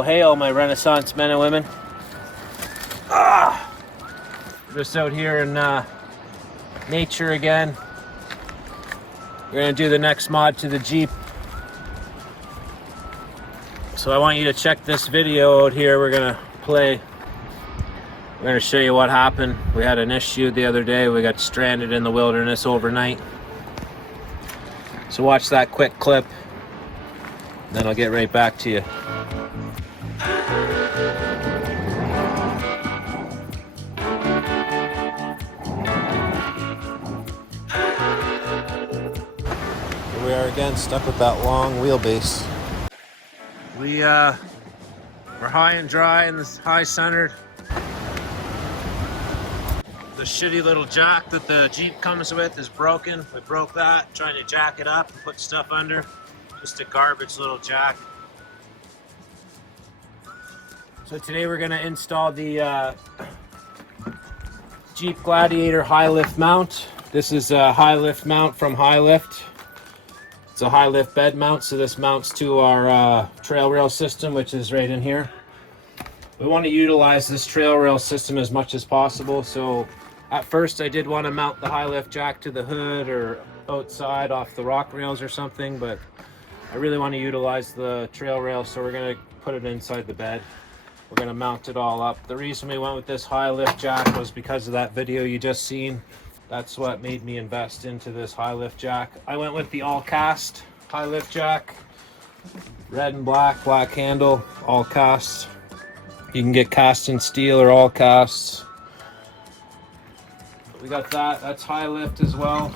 Well, hey, all my Renaissance men and women. Just out here in nature again. We're gonna do the next mod to the Jeep. So I want you to check this video out here. We're gonna play. We're gonna show you what happened. We had an issue the other day. We got stranded in the wilderness overnight. So watch that quick clip. Then I'll get right back to you. Here we are again, stuck with that long wheelbase. We're high and dry and this high centered. The shitty little jack that the Jeep comes with is broken. We broke that, trying to jack it up and put stuff under. Just a garbage little jack. So today we're gonna install the Jeep Gladiator high lift mount. This is a high lift mount from High Lift. It's a high lift bed mount, so this mounts to our trail rail system, which is right in here. We want to utilize this trail rail system as much as possible. So at first I did want to mount the high lift jack to the hood or outside off the rock rails or something, but I really want to utilize the trail rail, so we're going to put it inside the bed. We're going to mount it all up. The reason we went with this high lift jack was because of that video you just seen. That's what made me invest into this high lift jack. I went with the all cast high lift jack. Red and black, black handle, all cast. You can get cast in steel or all cast. We got that, that's high lift as well.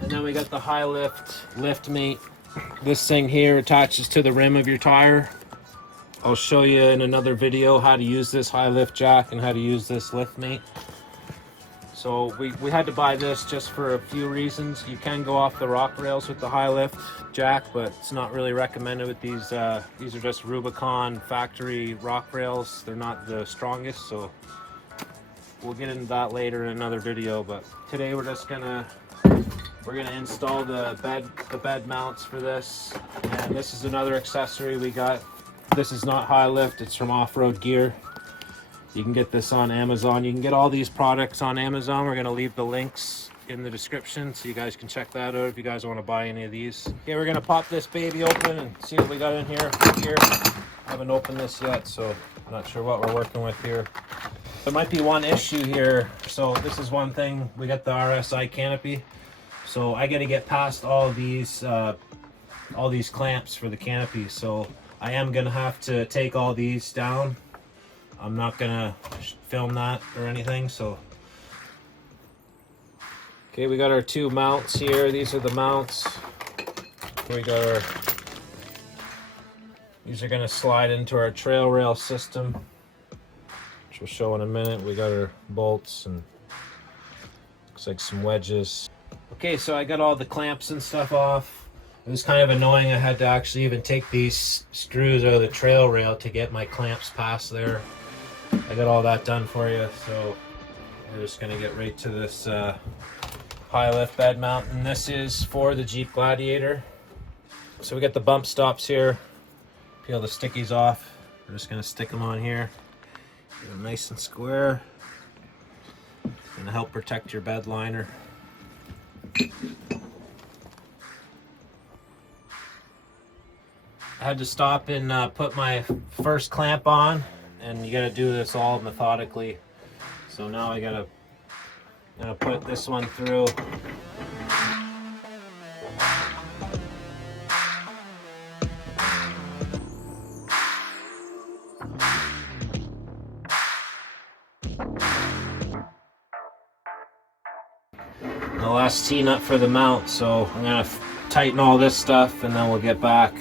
And then we got the high lift mate. This thing here attaches to the rim of your tire. I'll show you in another video how to use this high lift jack and how to use this lift mate. So we had to buy this just for a few reasons. You can go off the rock rails with the high lift jack, but it's not really recommended with these. These are just Rubicon factory rock rails. They're not the strongest, so we'll get into that later in another video. But today we're gonna install the bed mounts for this. And this is another accessory we got. This is not high lift, it's from Off-Road Gear. You can get this on Amazon. You can get all these products on Amazon. We're gonna leave the links in the description so you guys can check that out if you guys want to buy any of these. Okay, we're gonna pop this baby open and see what we got in here. I haven't opened this yet, so I'm not sure what we're working with here. There might be one issue here. So this is one thing. We got the RSI canopy. So I got to get past all these clamps for the canopy. So I am gonna have to take all these down. I'm not gonna film that or anything. So okay, we got our two mounts here. These are the mounts. We got our. These are gonna slide into our trail rail system, which we'll show in a minute. We got our bolts and looks like some wedges. Okay, so I got all the clamps and stuff off. It was kind of annoying. I had to actually even take these screws out of the trail rail to get my clamps past there. I got all that done for you, so we're just gonna get right to this high lift bed mount, and this is for the Jeep Gladiator. So we got the bump stops here. Peel the stickies off. We're just gonna stick them on here. Get them nice and square. Gonna help protect your bed liner. I had to stop and put my first clamp on, and you gotta do this all methodically. So now I gotta put this one through. The last T-nut for the mount, so I'm gonna tighten all this stuff and then we'll get back.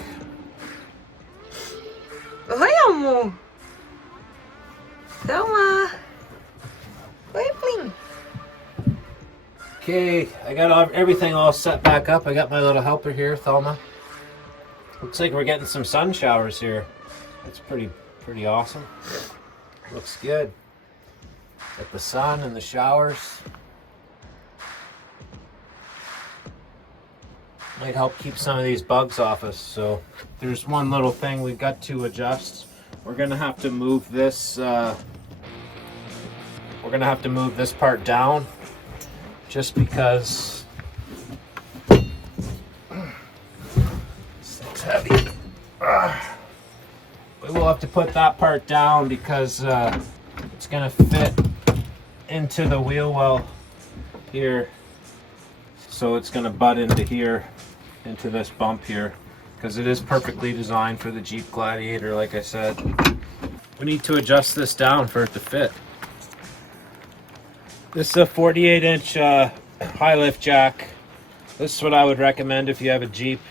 Oi, amor. Toma. Oi, Plim. Okay, I got everything all set back up. I got my little helper here, Thelma. Looks like we're getting some sun showers here. That's pretty awesome. Looks good. Got the sun and the showers. Might help keep some of these bugs off us. So there's one little thing we've got to adjust. we're gonna have to move this. We're gonna have to move this part down, just because this thing's heavy. We will have to put that part down because it's gonna fit into the wheel well here, so it's gonna butt into here, into this bump here, because it is perfectly designed for the Jeep Gladiator. Like I said, we need to adjust this down for it to fit. This is a 48-inch high lift jack. This is what I would recommend if you have a Jeep.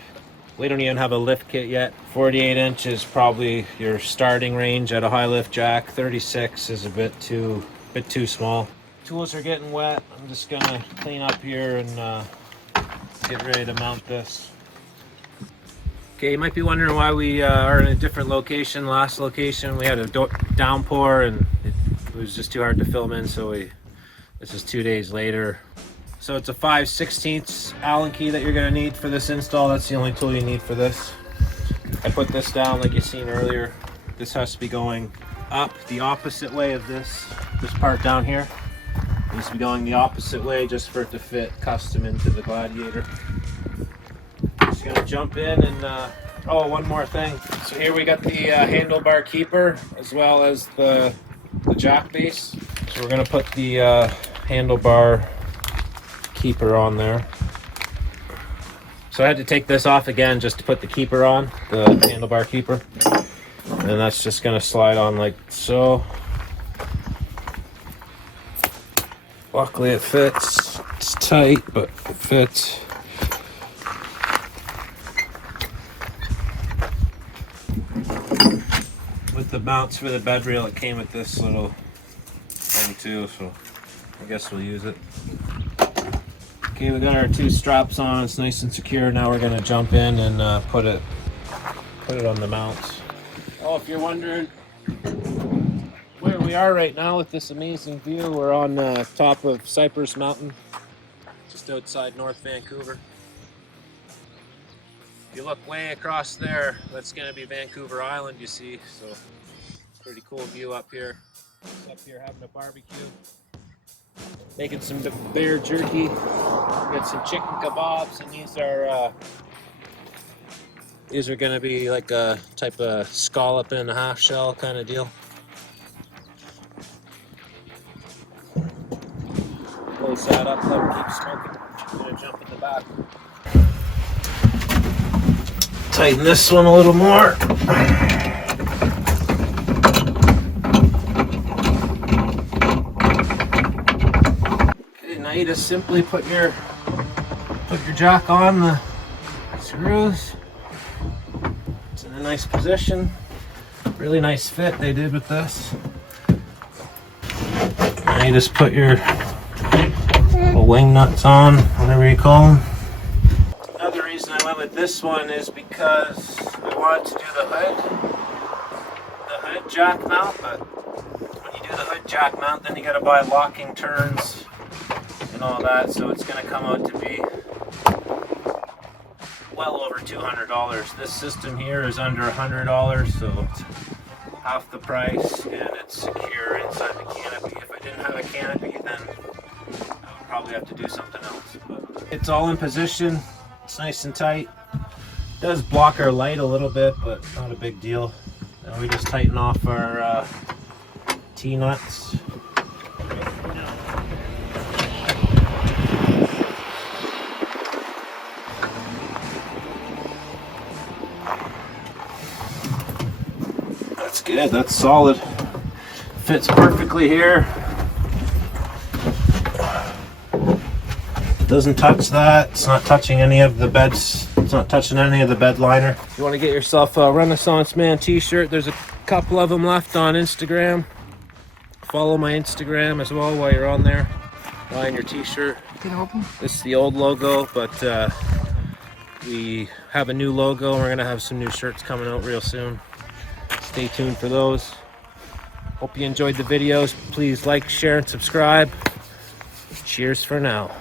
We don't even have a lift kit yet. 48 inch is probably your starting range at a high lift jack. 36 is a bit too small. Tools are getting wet. I'm just gonna clean up here and get ready to mount this. Okay, you might be wondering why we are in a different location. Last location we had a downpour and it was just too hard to film in, so this is 2 days later. So it's a 5/16 Allen key that you're going to need for this install. That's the only tool you need for this. I put this down like you seen earlier. This has to be going up the opposite way of this part down here. It needs to be going the opposite way just for it to fit custom into the Gladiator. Just going to jump in and, oh, one more thing. So here we got the handlebar keeper as well as the jack base. So we're going to put the handlebar keeper on there. So I had to take this off again just to put the keeper on, the handlebar keeper. And that's just going to slide on like so. Luckily it fits. It's tight, but it fits. With the mounts for the bed rail, it came with this little thing too, so I guess we'll use it. Okay, we got our two straps on. It's nice and secure. Now we're going to jump in and put it on the mounts. Oh, if you're wondering where we are right now with this amazing view, we're on top of Cypress Mountain, just outside North Vancouver. If you look way across there, that's going to be Vancouver Island, you see. So pretty cool view up here. Just up here having a barbecue. Making some bear jerky. Got some chicken kebabs, and these are going to be like a type of scallop in a half shell kind of deal. Close that up, let them keep smoking. I'm going to jump in the back. Tighten this one a little more. Now you just simply put your jack on the screws. It's in a nice position. Really nice fit they did with this. Now you just put your little wing nuts on, whatever you call them. Another reason I went with this one is because I wanted to do the hood jack mount, but when you do the hood jack mount, then you got to buy locking turns and all that, so it's going to come out to be well over $200. This system here is under $100, so it's half the price, and it's secure inside the canopy. If I didn't have a canopy, then I would probably have to do something else. But it's all in position. It's nice and tight. It does block our light a little bit, but not a big deal. Now we just tighten off our T-nuts. That's good, that's solid. Fits perfectly here. Doesn't touch that. It's not touching any of the beds. It's not touching any of the bed liner. If you want to get yourself a Renaissance Man t-shirt, there's a couple of them left on Instagram. Follow my Instagram as well while you're on there, buying your t-shirt. This is the old logo, but we have a new logo and we're gonna have some new shirts coming out real soon. Stay tuned for those. Hope you enjoyed the videos. Please like, share, and subscribe. Cheers for now.